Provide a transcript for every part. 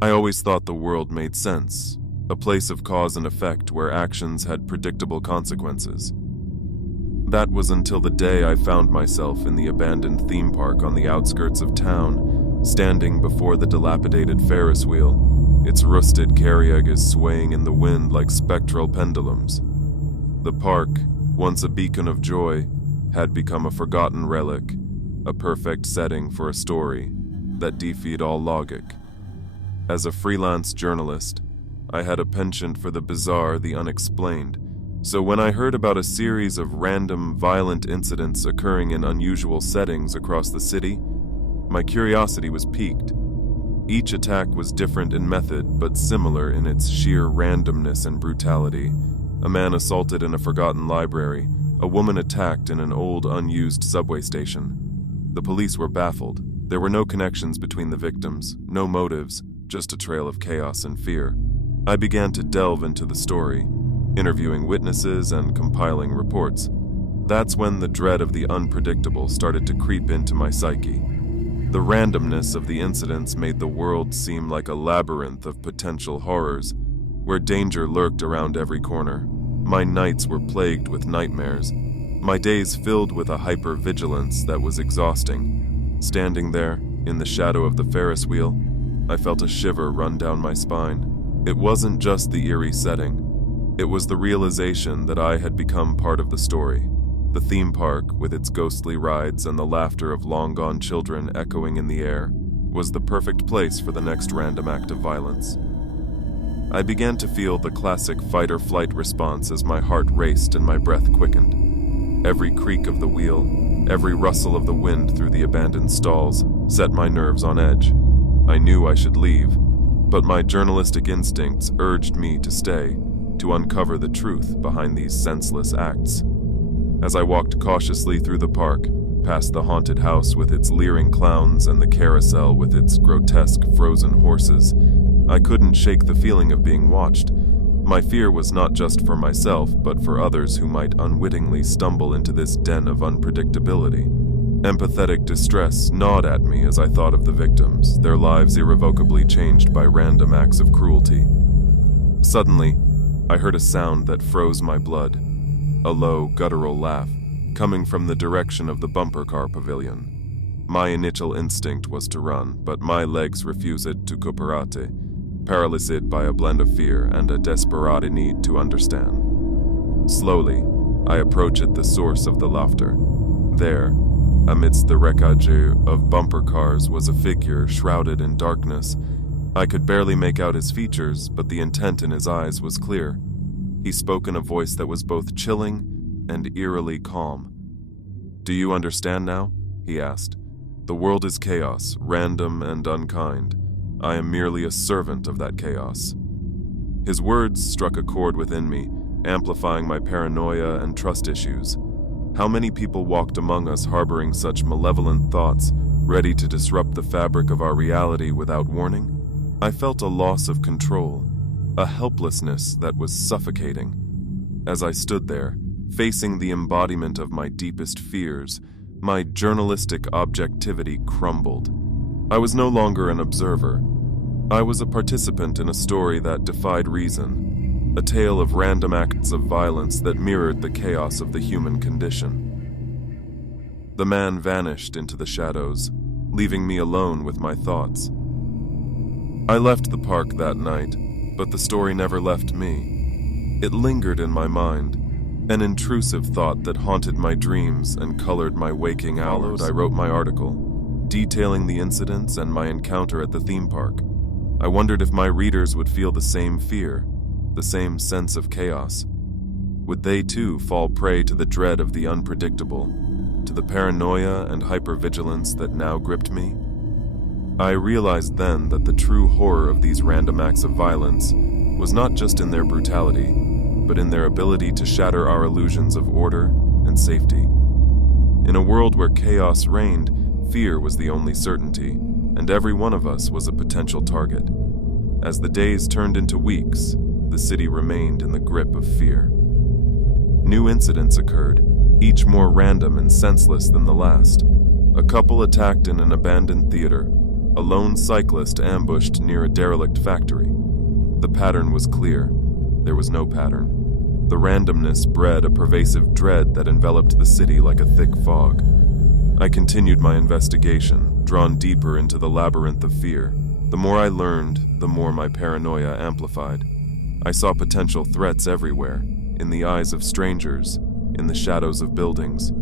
I always thought the world made sense, a place of cause and effect where actions had predictable consequences. That was until the day I found myself in the abandoned theme park on the outskirts of town, standing before the dilapidated Ferris wheel. Its rusted carriages swaying in the wind like spectral pendulums. The park, once a beacon of joy, had become a forgotten relic, a perfect setting for a story that defied all logic. As a freelance journalist, I had a penchant for the bizarre, the unexplained, so when I heard about a series of random, violent incidents occurring in unusual settings across the city, my curiosity was piqued. Each attack was different in method, but similar in its sheer randomness and brutality. A man assaulted in a forgotten library, a woman attacked in an old, unused subway station. The police were baffled. There were no connections between the victims, no motives, just a trail of chaos and fear. I began to delve into the story, interviewing witnesses and compiling reports. That's when the dread of the unpredictable started to creep into my psyche. The randomness of the incidents made the world seem like a labyrinth of potential horrors, where danger lurked around every corner. My nights were plagued with nightmares, my days filled with a hyper-vigilance that was exhausting. Standing there, in the shadow of the Ferris wheel, I felt a shiver run down my spine. It wasn't just the eerie setting. It was the realization that I had become part of the story. The theme park, with its ghostly rides and the laughter of long-gone children echoing in the air, was the perfect place for the next random act of violence. I began to feel the classic fight-or-flight response as my heart raced and my breath quickened. Every creak of the wheel, every rustle of the wind through the abandoned stalls, set my nerves on edge. I knew I should leave, but my journalistic instincts urged me to stay, to uncover the truth behind these senseless acts. As I walked cautiously through the park, past the haunted house with its leering clowns and the carousel with its grotesque frozen horses, I couldn't shake the feeling of being watched. My fear was not just for myself, but for others who might unwittingly stumble into this den of unpredictability. Empathetic distress gnawed at me as I thought of the victims, their lives irrevocably changed by random acts of cruelty. Suddenly, I heard a sound that froze my blood, a low, guttural laugh, coming from the direction of the bumper car pavilion. My initial instinct was to run, but my legs refused to cooperate, paralyzed by a blend of fear and a desperate need to understand. Slowly, I approached the source of the laughter. There, amidst the wreckage of bumper cars, was a figure shrouded in darkness. I could barely make out his features, but the intent in his eyes was clear. He spoke in a voice that was both chilling and eerily calm. "Do you understand now?" he asked. "The world is chaos, random and unkind. I am merely a servant of that chaos." His words struck a chord within me, amplifying my paranoia and trust issues. How many people walked among us harboring such malevolent thoughts, ready to disrupt the fabric of our reality without warning? I felt a loss of control, a helplessness that was suffocating. As I stood there, facing the embodiment of my deepest fears, my journalistic objectivity crumbled. I was no longer an observer. I was a participant in a story that defied reason, a tale of random acts of violence that mirrored the chaos of the human condition. The man vanished into the shadows, leaving me alone with my thoughts. I left the park that night, but the story never left me. It lingered in my mind, an intrusive thought that haunted my dreams and colored my waking hours. I wrote my article, detailing the incidents and my encounter at the theme park. I wondered if my readers would feel the same fear, the same sense of chaos. Would they too fall prey to the dread of the unpredictable, to the paranoia and hypervigilance that now gripped me? I realized then that the true horror of these random acts of violence was not just in their brutality, but in their ability to shatter our illusions of order and safety. In a world where chaos reigned, fear was the only certainty, and every one of us was a potential target. As the days turned into weeks, the city remained in the grip of fear. New incidents occurred, each more random and senseless than the last. A couple attacked in an abandoned theater, a lone cyclist ambushed near a derelict factory. The pattern was clear. There was no pattern. The randomness bred a pervasive dread that enveloped the city like a thick fog. I continued my investigation, drawn deeper into the labyrinth of fear. The more I learned, the more my paranoia amplified. I saw potential threats everywhere, in the eyes of strangers, in the shadows of buildings.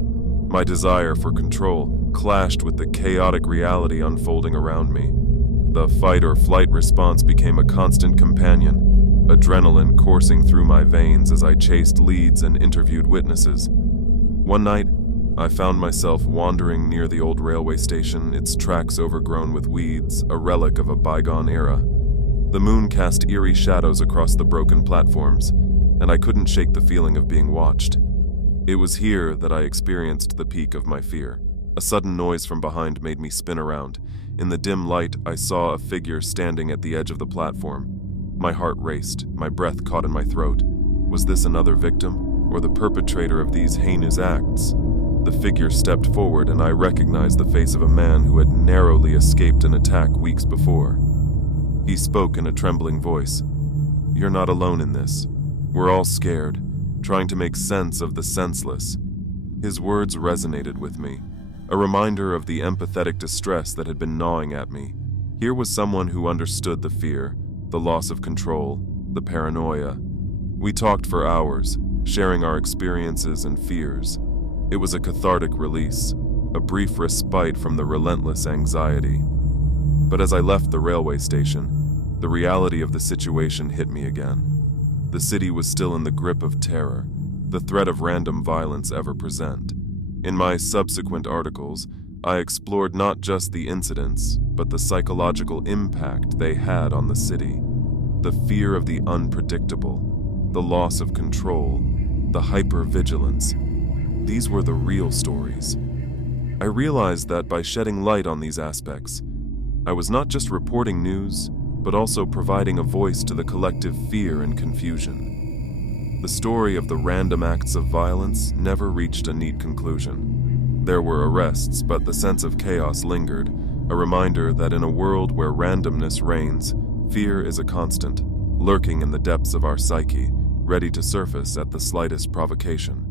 My desire for control clashed with the chaotic reality unfolding around me. The fight-or-flight response became a constant companion, adrenaline coursing through my veins as I chased leads and interviewed witnesses. One night, I found myself wandering near the old railway station, its tracks overgrown with weeds, a relic of a bygone era. The moon cast eerie shadows across the broken platforms, and I couldn't shake the feeling of being watched. It was here that I experienced the peak of my fear. A sudden noise from behind made me spin around. In the dim light, I saw a figure standing at the edge of the platform. My heart raced, my breath caught in my throat. Was this another victim, or the perpetrator of these heinous acts? The figure stepped forward, and I recognized the face of a man who had narrowly escaped an attack weeks before. He spoke in a trembling voice. "You're not alone in this. We're all scared, trying to make sense of the senseless." His words resonated with me, a reminder of the empathetic distress that had been gnawing at me. Here was someone who understood the fear, the loss of control, the paranoia. We talked for hours, sharing our experiences and fears. It was a cathartic release, a brief respite from the relentless anxiety. But as I left the railway station, the reality of the situation hit me again. The city was still in the grip of terror, the threat of random violence ever present. In my subsequent articles, I explored not just the incidents, but the psychological impact they had on the city. The fear of the unpredictable, the loss of control, the hypervigilance. These were the real stories. I realized that by shedding light on these aspects, I was not just reporting news, but also providing a voice to the collective fear and confusion. The story of the random acts of violence never reached a neat conclusion. There were arrests, but the sense of chaos lingered, a reminder that in a world where randomness reigns, fear is a constant, lurking in the depths of our psyche, ready to surface at the slightest provocation.